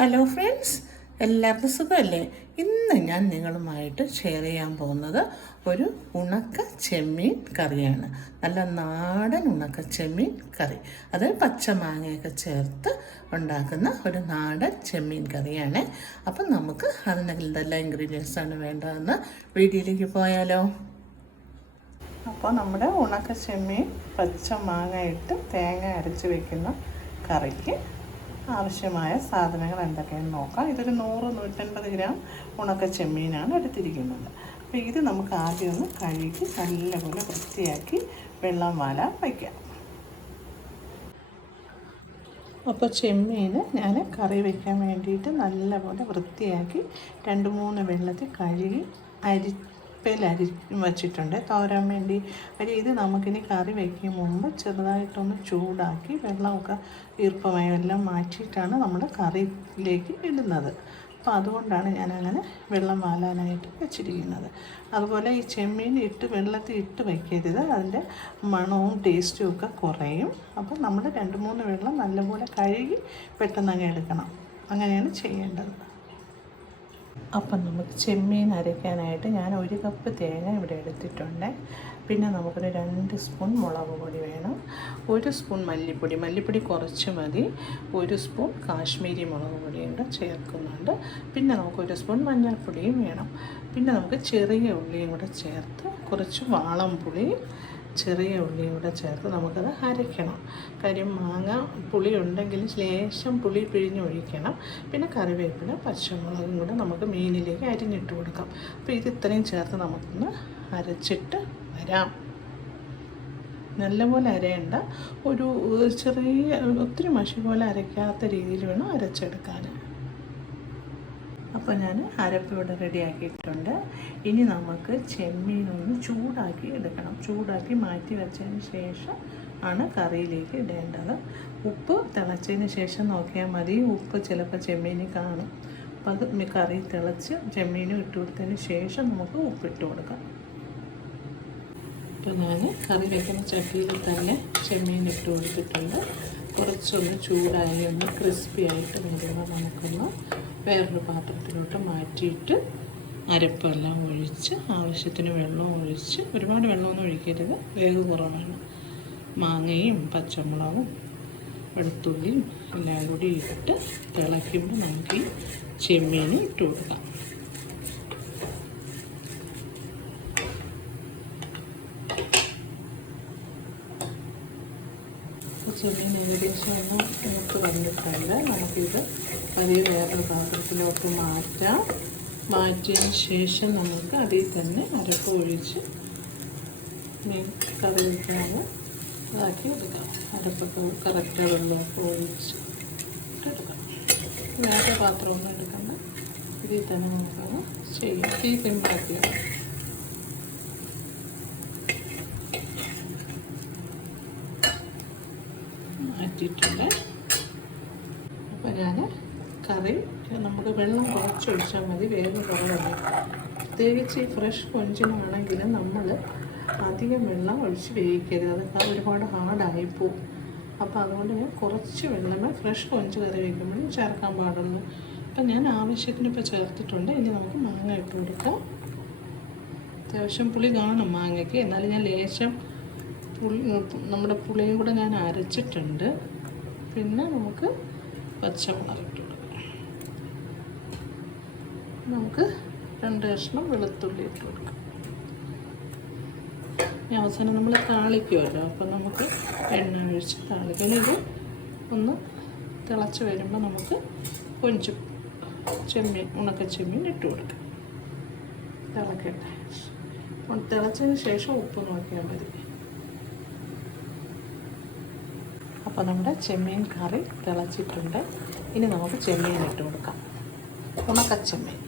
Hello friends, എല്ലാവർക്കും സുഖമല്ലേ? ഇന്ന് ഞാൻ നിങ്ങളുമായിട്ട് ഷെയർ ചെയ്യാൻ പോകുന്നത് ഒരു ഉണക്ക ചെമ്മീൻ കറിയാണ്. നല്ല നാടൻ ഉണക്ക ചെമ്മീൻ കറി. അത് പച്ചമാങ്ങയൊക്കെ ചേർത്ത് ഉണ്ടാക്കുന്ന ഒരു നാടൻ ചെമ്മീൻ കറിയാണ്. അപ്പം നമുക്ക് എന്തെല്ലാം ഇൻഗ്രീഡിയൻസാണ് വേണ്ടതെന്ന് വീഡിയോയിലേക്ക് പോയാലോ? അപ്പോൾ നമ്മുടെ ഉണക്ക ചെമ്മീൻ പച്ചമാങ്ങ ഇട്ട് തേങ്ങ അരച്ച് വയ്ക്കുന്ന കറിക്ക് ആവശ്യമായ സാധനങ്ങൾ എന്തൊക്കെയാണെന്ന് നോക്കാം. ഇതൊരു 100-150 ഗ്രാം ഉണക്ക ചെമ്മീനാണ് എടുത്തിരിക്കുന്നത്. അപ്പോൾ ഇത് നമുക്ക് ആദ്യം ഒന്ന് കഴുകി നല്ലപോലെ വൃത്തിയാക്കി വെള്ളം വാലാൻ വയ്ക്കാം. അപ്പോൾ ചെമ്മീൻ ഞാൻ കറി വയ്ക്കാൻ വേണ്ടിയിട്ട് നല്ലപോലെ വൃത്തിയാക്കി 2-3 വെള്ളത്തിൽ കഴുകി വച്ചിട്ടുണ്ട് തോരാൻ വേണ്ടി. ഇത് നമുക്കിനി കറി വയ്ക്കും മുമ്പ് ചെറുതായിട്ടൊന്ന് ചൂടാക്കി വെള്ളമൊക്കെ ഈർപ്പമായും എല്ലാം മാറ്റിയിട്ടാണ് നമ്മൾ കറിയിലേക്ക് ഇടുന്നത്. അപ്പോൾ അതുകൊണ്ടാണ് ഞാനങ്ങനെ വെള്ളം വാലാനായിട്ട് വെച്ചിരിക്കുന്നത്. അതുപോലെ ഈ ചെമ്മീൻ വെള്ളത്തിൽ ഇട്ട് വയ്ക്കരുത്, അതിൻ്റെ മണവും ടേസ്റ്റും ഒക്കെ കുറയും. അപ്പോൾ നമ്മൾ 2-3 വെള്ളം നല്ലപോലെ കഴുകി പെട്ടെന്ന് എടുക്കണം. അങ്ങനെയാണ് ചെയ്യേണ്ടത്. അപ്പം നമുക്ക് ചെമ്മീൻ അരയ്ക്കാനായിട്ട് ഞാൻ 1 കപ്പ് തേങ്ങ ഇവിടെ എടുത്തിട്ടുണ്ട്. പിന്നെ നമുക്കൊരു 2 സ്പൂൺ മുളക് പൊടി വേണം, 1 സ്പൂൺ മല്ലിപ്പൊടി കുറച്ച് മതി, 1 സ്പൂൺ കാശ്മീരി മുളക് പൊടിയും കൂടെ ചേർക്കുന്നുണ്ട്. പിന്നെ നമുക്ക് 1 സ്പൂൺ മഞ്ഞൾപ്പൊടിയും വേണം. പിന്നെ നമുക്ക് ചെറിയ ഉള്ളിയും കൂടെ ചേർത്ത് കുറച്ച് വാളംപുളിയും ചെറിയ ഉള്ളിയും കൂടെ ചേർത്ത് നമുക്കത് അരയ്ക്കണം. കാര്യം മാങ്ങ പുളി ഉണ്ടെങ്കിൽ ലേശം പുളി പിഴിഞ്ഞൊഴിക്കണം. പിന്നെ കറിവേപ്പില പച്ചമുളകും കൂടെ നമുക്ക് മീനിലേക്ക് അരിഞ്ഞിട്ട് കൊടുക്കാം. അപ്പോൾ ഇത്രയും ചേർത്ത് നമുക്കൊന്ന് അരച്ചിട്ട് വരാം. നല്ലപോലെ അരയേണ്ട, ഒരു ചെറിയ ഒത്തിരി മഷി പോലെ അരയ്ക്കാത്ത രീതിയിൽ വേണം അരച്ചെടുക്കാൻ. അപ്പോൾ ഞാൻ അരപ്പ് ഇവിടെ റെഡിയാക്കിയിട്ടുണ്ട്. ഇനി നമുക്ക് ചെമ്മീനൊന്ന് ചൂടാക്കി എടുക്കണം. ചൂടാക്കി മാറ്റി വെച്ചതിന് ശേഷം ആണ് കറിയിലേക്ക് ഇടേണ്ടത്. ഉപ്പ് തിളച്ചതിന് ശേഷം നോക്കിയാൽ മതി. ഉപ്പ് ചിലപ്പോൾ ചെമ്മീനിൽ കാണും. അപ്പോൾ അത് കറി തിളച്ച് ചെമ്മീനും ഇട്ട് കൊടുത്തതിന് ശേഷം നമുക്ക് ഉപ്പിട്ട് കൊടുക്കാം. അപ്പോൾ ഞാൻ കറി വയ്ക്കുന്ന ചട്ടിയിൽ തന്നെ ചെമ്മീൻ ഇട്ട് കൊടുത്തിട്ടുണ്ട്. കുറച്ചൊന്ന് ചൂടായി ഒന്ന് ക്രിസ്പി ആയിട്ട് വരുമ്പോൾ നമുക്കൊന്ന് വേറൊരു പാത്രത്തിലോട്ട് മാറ്റിയിട്ട് അരപ്പെല്ലാം ഒഴിച്ച് ആവശ്യത്തിന് വെള്ളവും ഒഴിച്ച്, ഒരുപാട് വെള്ളമൊന്നും ഒഴിക്കരുത്, വേവ് കുറവാണ്. മാങ്ങയും പച്ചമുളകും വെളുത്തുള്ളിയും എല്ലാം കൂടി ഇട്ട് തിളയ്ക്കുമ്പോൾ നമുക്ക് ഈ ചെമ്മീൻ ഇട്ട് കൊടുക്കാം. ചെമ്മീൻ ഏകദേശം ഒന്ന് മൂത്ത് വന്നിട്ടുണ്ട്. നമുക്കിത് പതിയെ വേറൊരു പാത്രത്തിലോട്ട് മാറ്റാം. മാറ്റിയതിന് ശേഷം നമുക്ക് അതിൽ തന്നെ അരപ്പ് ഒഴിച്ച് മീൻ കറി വയ്ക്കാതെ ഇതാക്കി എടുക്കാം. അരപ്പൊക്കെ കറക്റ്റ് വെള്ളമൊക്കെ ഒഴിച്ച് എടുക്കാം. വേറെ പാത്രമൊന്നും എടുക്കണ്ട, ഇതിൽ തന്നെ നമുക്കത് ചെയ്യാം. തീ സിമ്പിളാക്കിയാണ്. മാറ്റിയിട്ടുണ്ട്. അപ്പോൾ ഞാൻ കറി നമുക്ക് വെള്ളം കുറച്ചൊഴിച്ചാൽ മതി, വേഗം കുറവല്ല. പ്രത്യേകിച്ച് ഈ ഫ്രഷ് കൊഞ്ചിനാണെങ്കിൽ നമ്മൾ അധികം വെള്ളം ഒഴിച്ച് വേവിക്കരുത്, അതൊക്കെ ഒരുപാട് ഹാർഡായിപ്പോവും. അപ്പോൾ അതുകൊണ്ട് ഞാൻ കുറച്ച് വെള്ളമേ ഫ്രഷ് കൊഞ്ച് കറി വയ്ക്കുമ്പോഴും ചേർക്കാൻ പാടുള്ളൂ. അപ്പം ഞാൻ ആവശ്യത്തിന് ഇപ്പോൾ ചേർത്തിട്ടുണ്ട്. ഇനി നമുക്ക് മാങ്ങ ഇട്ട് കൊടുക്കാം. അത്യാവശ്യം പുളി കാണും മാങ്ങയ്ക്ക്, എന്നാലും ഞാൻ ലേശം നമ്മുടെ പുളിയും കൂടെ ഞാൻ അരച്ചിട്ടുണ്ട്. പിന്നെ നമുക്ക് പച്ചമുളക് ഇട്ട് കൊടുക്കാം. നമുക്ക് 2 കഷ്ണം വെളുത്തുള്ളി ഇട്ട് കൊടുക്കാം. അവസാനം നമ്മൾ താളിക്കുമല്ലോ, അപ്പോൾ നമുക്ക് എണ്ണ ഒഴിച്ച് താളിക്കണം. ഇത് ഒന്ന് തിളച്ച് വരുമ്പോൾ നമുക്ക് കൊഞ്ച് ചെമ്മീൻ ഉണക്ക ചെമ്മീൻ ഇട്ട് കൊടുക്കാം. തിളക്കട്ടെ. തിളച്ചതിന് ശേഷം ഉപ്പ് നോക്കിയാൽ മതി. അപ്പോൾ നമ്മുടെ ചെമ്മീൻ കറി തിളച്ചിട്ടുണ്ട്. ഇനി നമുക്ക് ചെമ്മീൻ ഇട്ട് കൊടുക്കാം. ഉണക്കച്ചെമ്മീൻ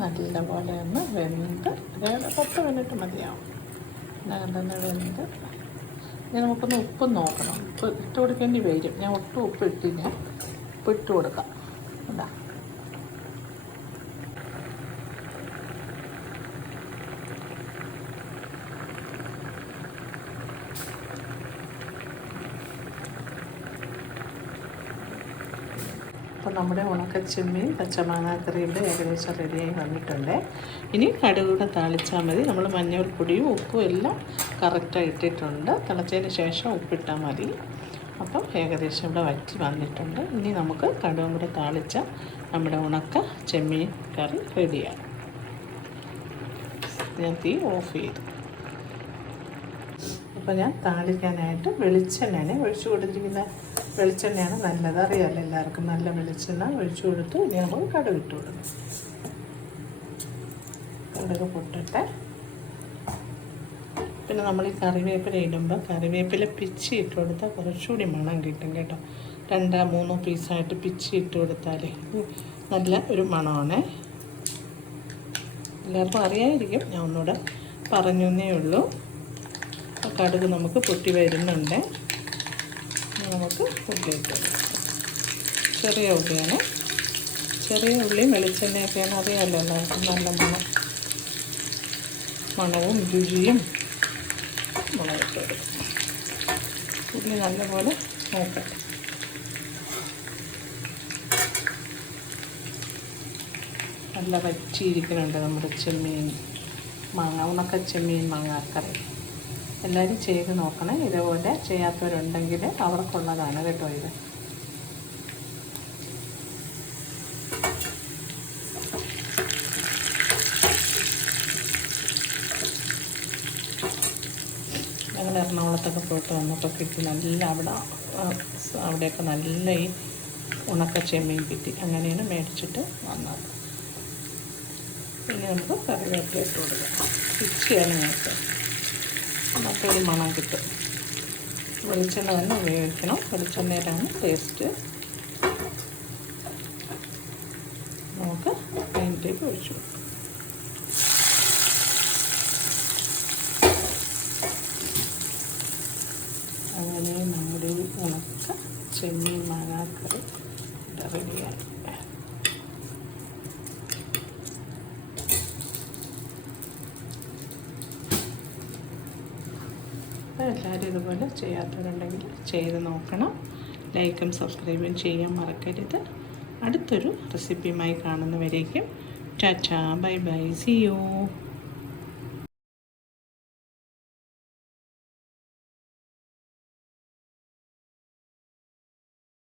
നല്ലപോലെ ഒന്ന് വെന്ത് 10 മിനിറ്റ് മതിയാവും. തന്നെ വെന്ത് ഇനി നമുക്കൊന്ന് ഉപ്പ് നോക്കണം. ഉപ്പ് ഇട്ട് കൊടുക്കേണ്ടി വരും. ഞാൻ ഒട്ടും ഉപ്പ് ഇട്ടില്ല. ഉപ്പ് ഇട്ട് കൊടുക്കാം. ഇതാ അപ്പോൾ നമ്മുടെ ഉണക്കച്ചെമ്മീൻ പച്ചമാങ്ങാക്കറിയുടെ ഏകദേശം റെഡിയായി വന്നിട്ടുണ്ട്. ഇനി കടുകൂടെ താളിച്ചാൽ മതി. നമ്മൾ മഞ്ഞൾപ്പൊടിയും ഉപ്പും എല്ലാം കറക്റ്റായി ഇട്ടിട്ടുണ്ട്. തിളച്ചതിന് ശേഷം ഉപ്പിട്ടാൽ മതി. അപ്പം ഏകദേശം ഇവിടെ വറ്റി വന്നിട്ടുണ്ട്. ഇനി നമുക്ക് കടുകും കൂടെ താളിച്ച നമ്മുടെ ഉണക്ക ചെമ്മീൻ കറി റെഡിയാണ്. ഞാൻ തീ ഓഫ് ചെയ്തു. അപ്പോൾ ഞാൻ താളിക്കാനായിട്ട് വെളിച്ചെണ്ണയാണ് ഒഴിച്ചു കൊടുത്തിരിക്കുന്നത്. വെളിച്ചെണ്ണയാണ് നല്ലത്, അറിയാമല്ലോ എല്ലാവർക്കും. നല്ല വെളിച്ചെണ്ണ ഒഴിച്ചു കൊടുത്തു. ഇനി നമുക്ക് കടുക് ഇട്ട് കൊടുക്കും. കടുക് പൊട്ടട്ടെ. പിന്നെ നമ്മൾ ഈ കറിവേപ്പില ഇടുമ്പോൾ കറിവേപ്പില പിച്ചി ഇട്ട് കൊടുത്താൽ കുറച്ചുകൂടി മണം കിട്ടും കേട്ടോ. 2-3 പീസായിട്ട് പിച്ചി ഇട്ട് കൊടുത്താൽ നല്ല ഒരു മണമാണ്. എല്ലാവർക്കും അറിയാമായിരിക്കും, ഞാൻ ഒന്നുകൂടെ പറഞ്ഞേ ഉള്ളൂ. കടുക് നമുക്ക് പൊട്ടി വരുന്നുണ്ട്. നമുക്ക് ഉള്ളി ഇട്ട് കൊടുക്കാം. ചെറിയ ഉള്ളിയാണ്. ചെറിയ ഉള്ളിയും വെളിച്ചെണ്ണയൊക്കെയാണ്, അറിയാമല്ലോ എല്ലാവർക്കും. നല്ല മണവും രുചിയും മുളകിട്ട് കൊടുക്കും. ഉള്ളി നല്ലപോലെ നോക്കാം. നല്ല വറ്റിയിരിക്കുന്നുണ്ട് നമ്മുടെ ചെമ്മീൻ ഉണക്ക ചെമ്മീൻ മാങ്ങാക്കറി. എല്ലാവരും ചെയ്ത് നോക്കണേ. ഇതുപോലെ ചെയ്യാത്തവരുണ്ടെങ്കിൽ അവർക്കുള്ളതാണ് കേട്ടോ ഇത്. ഞങ്ങൾ എറണാകുളത്തൊക്കെ പോയിട്ട് വന്നപ്പോൾ കിട്ടി. നല്ല അവിടെയൊക്കെ നല്ല ഈ ഉണക്ക ചെമ്മീൻ കിട്ടി. അങ്ങനെയാണ് മേടിച്ചിട്ട് വന്നത്. പിന്നെ നമുക്ക് കറിവേപ്പില ഇട്ട് കൊടുക്കാം. പിച്ചിയാണ് ഞങ്ങൾക്ക് നമുക്കൊരു മണം കിട്ടും. വെളിച്ചെണ്ണ തന്നെ ഉപയോഗിക്കണം. വെളിച്ചെണ്ണയിലാണ് ടേസ്റ്റ്. നമുക്ക് അതിൻ്റെക്ക് ഒഴിച്ചു കൊടുക്കാം. അങ്ങനെ നമ്മുടെ ഉണക്ക ചെമ്മീൻ മാങ്ങാക്കറി റെഡിയായി. എല്ലാവരും ഇതുപോലെ ചെയ്യാത്തവരുണ്ടെങ്കിൽ ചെയ്ത് നോക്കണം. ലൈക്കും സബ്സ്ക്രൈബും ചെയ്യാൻ മറക്കരുത്. അടുത്തൊരു റെസിപ്പിയുമായി കാണുന്നവരേക്കും tata, bye bye, see U.